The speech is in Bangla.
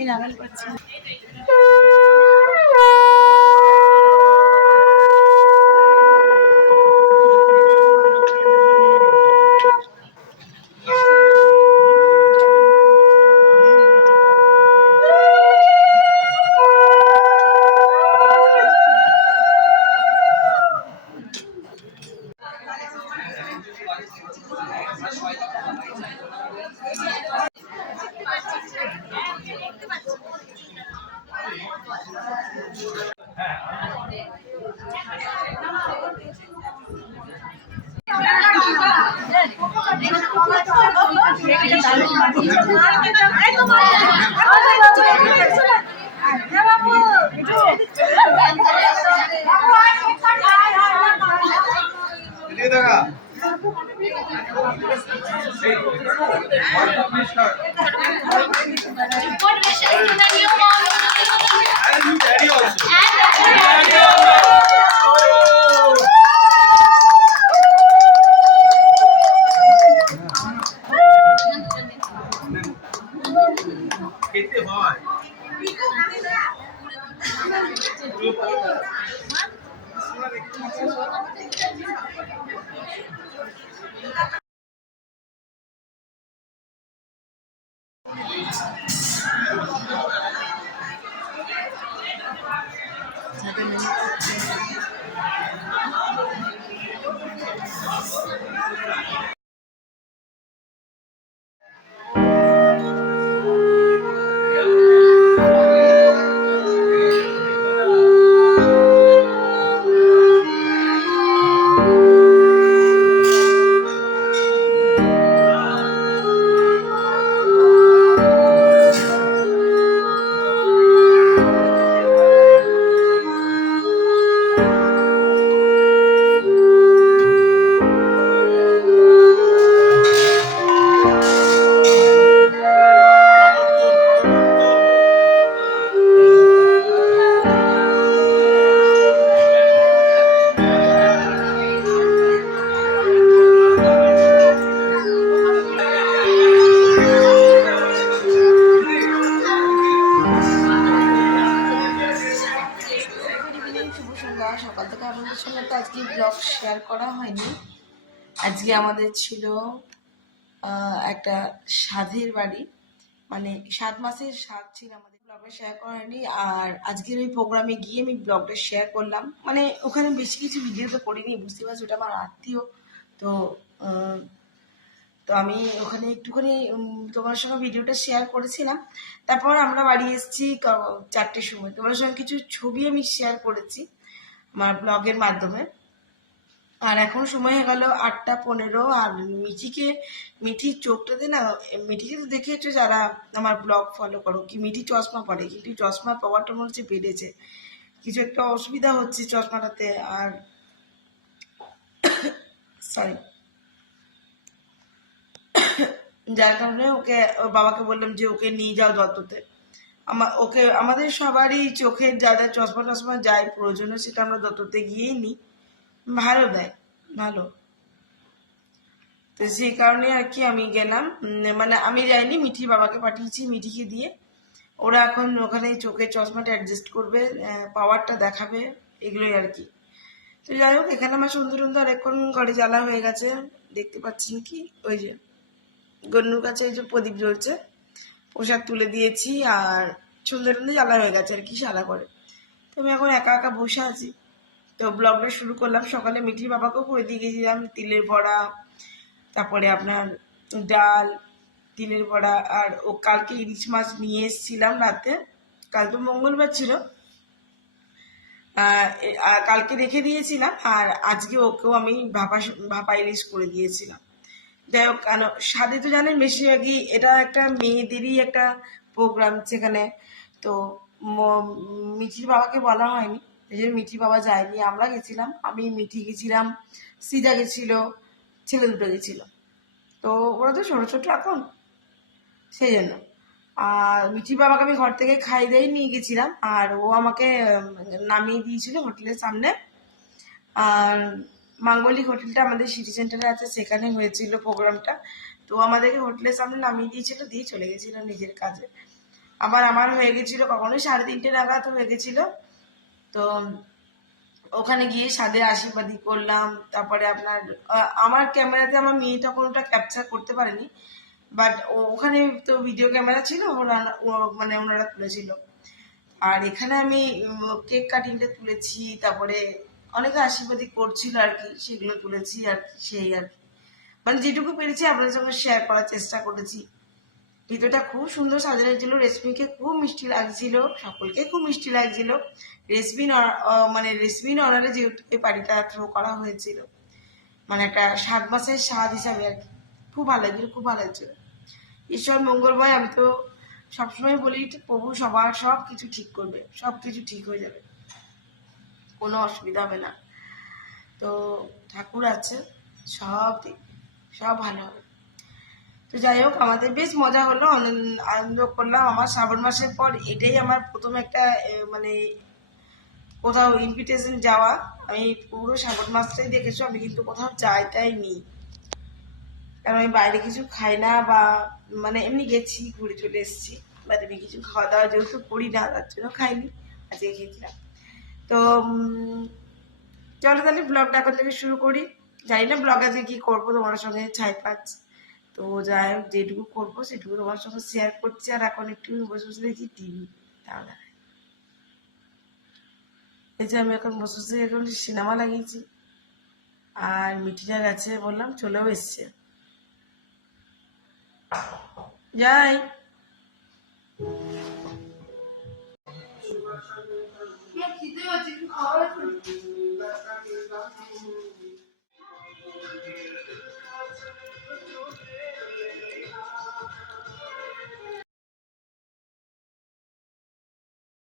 আমি লাগাতে পারছি না। সকাল থেকে আপনাদের সঙ্গে তো আজকে ব্লগ শেয়ার করা হয়নি। আজকে আমাদের ছিল একটা সাধের বাড়ি, মানে 7 মাসের সাধ ছিল আমাদের। ব্লগটা শেয়ার করা হয়নি, আর আজকের ওই প্রোগ্রামে গিয়ে আমি ব্লগটা শেয়ার করলাম। মানে ওখানে বেশি কিছু ভিডিও তো করিনি, বুঝতে পারছি ওটা আমার আত্মীয়। তো তো আমি ওখানে একটুখানি তোমার সঙ্গে ভিডিওটা শেয়ার করেছিলাম। তারপর আমরা বাড়ি এসেছি 4টের সময়। তোমার সঙ্গে কিছু ছবি আমি শেয়ার করেছি আমার ব্লগের মাধ্যমে। আর এখন সময় হয়ে গেল 8টা 15। আর মিঠির চোখটাতে না, মিঠিকে তো দেখেছো যারা আমার ব্লগ ফলো করো, কি মিঠি চশমা পরে, কিন্তু চশমা পাওয়ারটা মনে হচ্ছে বেড়েছে, কিছু একটা অসুবিধা হচ্ছে চশমাটাতে। আর সরি, যার কারণে ওকে ওর বাবাকে বললাম যে ওকে নিয়ে যাও যততে। আমাদের সবারই চোখের যা যা চশমা টশমা যায় প্রয়োজনে, সেটা আমরা যততে গিয়েই নিই, ভালো দেয়, ভালো। তো সেই কারণে আর কি আমি গেলাম, মানে আমি যাইনি, মিঠির বাবাকে পাঠিয়েছি মিঠিকে দিয়ে। ওরা এখন ওখানে চোখের চশমাটা অ্যাডজাস্ট করবে, পাওয়ারটা দেখাবে, এগুলোই আর কি। তো যাই হোক, এখানে আমার সুন্দর সুন্দর এখন ঘরে জ্বালা হয়ে গেছে, দেখতে পাচ্ছেন কি, ওই যে গন্নুর কাছে এই যে প্রদীপ জ্বলছে, প্রসাদ তুলে দিয়েছি, আর সুন্দর সুন্দর জ্বালা হয়ে গেছে আর কি, সাদা করে। তো আমি এখন একা একা বসে আছি। তো ব্লগটা শুরু করলাম। সকালে মিঠির বাবাকেও করে দিয়ে গেছিলাম তিলের বড়া, তারপরে আপনার ডাল, তিলের বড়া। আর ও কালকে ইলিশ মাছ নিয়ে এসেছিলাম রাতে, কাল তো মঙ্গলবার ছিল, কালকে রেখে দিয়েছিলাম। আর আজকে ওকেও আমি ভাপা ইলিশ করে দিয়েছিলাম। যাই হোক, কেন স্বাদে তো জানেন বেশিরভাগই এটা একটা মেয়েদেরই একটা প্রোগ্রাম সেখানে। তো মিঠির বাবাকে বলা হয়নি, এই জন্য মিঠির বাবা যায়নি, আমরা গেছিলাম। আমি, মিঠি গেছিলাম, সিজা গেছিল, ছেলে দুটো গেছিল। তো ওরা তো ছোটো ছোটো এখন, সেই জন্য। আর মিঠির বাবাকে আমি ঘর থেকে খাই দিয়ে নিয়ে গেছিলাম, আর ও আমাকে নামিয়ে দিয়েছিল হোটেলের সামনে। আর মাঙ্গলিক হোটেলটা আমাদের সিটি সেন্টারে আছে, সেখানে হয়েছিল প্রোগ্রামটা। তো আমাদেরকে হোটেলের সামনে নামিয়ে দিয়েছিল, দিয়ে চলে গেছিল নিজের কাজে। আবার আমার হয়ে গেছিলো কখনোই 3:30 নাগাদ হয়ে গেছিলো। তো ওখানে গিয়ে সাদের আশীর্বাদী করলাম। তারপরে আপনার আমার ক্যামেরাতে আমার মেয়ে তখন ওটা ক্যাপচার করতে পারেনি, বাট ওখানে তো ভিডিও ক্যামেরা ছিল, মানে ওনারা তুলেছিল। আর এখানে আমি কেক কাটিংটা তুলেছি, তারপরে অনেকে আশীর্বাদী করছিল আর কি, সেগুলো তুলেছি আর কি, সেই আর কি মানে যেটুকু পেরেছি আপনাদের সঙ্গে শেয়ার করার চেষ্টা করেছি। ভিডিওটা খুব সুন্দর সাজানো ছিল, রেশমিকে খুব মিষ্টি লাগছিল, সকলকে খুব মিষ্টি লাগছিল। রেশমিন অনারে যেহেতু এই পার্টিটা থ্রো করা হয়েছিল, মানে একটা 7 মাসের স্বাদ হিসাবে আর কি, খুব ভালো লাগছিল, খুব ভালো লাগছিল। ঈশ্বর মঙ্গলময়, আমি তো সবসময় বলি প্রভু সবার সব কিছু ঠিক করবে, সব কিছু ঠিক হয়ে যাবে, কোনো অসুবিধা হবে না। তো ঠাকুর আছে, সব সব ভালো হবে। তো যাই হোক, আমাদের বেশ মজা হলো, আনন্দ করলাম। আমার শ্রাবণ মাসের পর এটাই আমার প্রথম একটা মানে কোথাও ইনভিটেশন যাওয়া। আমি পুরো শ্রাবণ মাসটাই দেখেছো, আমি কিন্তু কোথাও যাইটাই নি, কারণ আমি বাইরে কিছু খাই না, বা মানে এমনি গেছি ঘুরে চলে এসেছি, বাট আমি কিছু খাওয়া দাওয়া যেহেতু করি না তার জন্য খাইনি, আজকে খেয়েছিলাম। তো চলো তাহলে ব্লগটা এখন থেকে শুরু করি। জানি না ব্লগ আজকে কি করবো তোমার সঙ্গে, ছাই পাঁচ, তো যাই হোক যেটুকু করবো সেটুকু তোমার সঙ্গে শেয়ার করছি। আর এখন একটু বসে বসে দেখি টিভি, তাহলে এই যে আমি এখন বসে বসে এখন সিনেমা লাগিয়েছি, আর মিঠিটা গেছে বললাম, চলেও এসছে, যাই। খিদে হচ্ছে, একটু খাওয়া